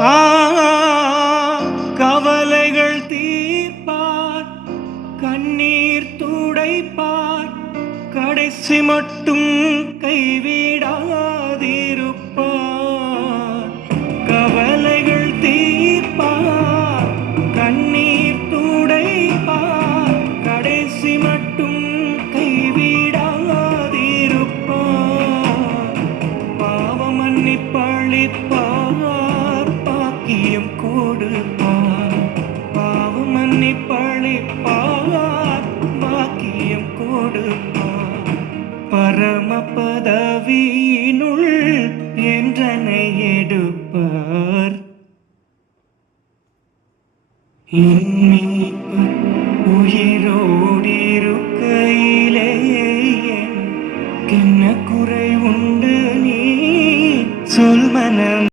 ஆ, கவலைகள் தீர்ப்பார், கண்ணீர் துடைப்பார், கடைசி மட்டும் கைவிடாதிருப்பார். கவலைகள் தீர்ப்பார், கண்ணீர் துடைப்பார், கடைசி மட்டும் கைவிடாதிருப்பார். பாவ மன்னிப்பளிப்பார், பாக்கியம் கொடுப்பார். பாவ மன்னிப்பளிப்பார், பாக்கியம் கொடுப்பார். பரம பதவியினுள் என்றனை எடுப்பார். என் மீட்பர் உயிரோடிருக்கையிலே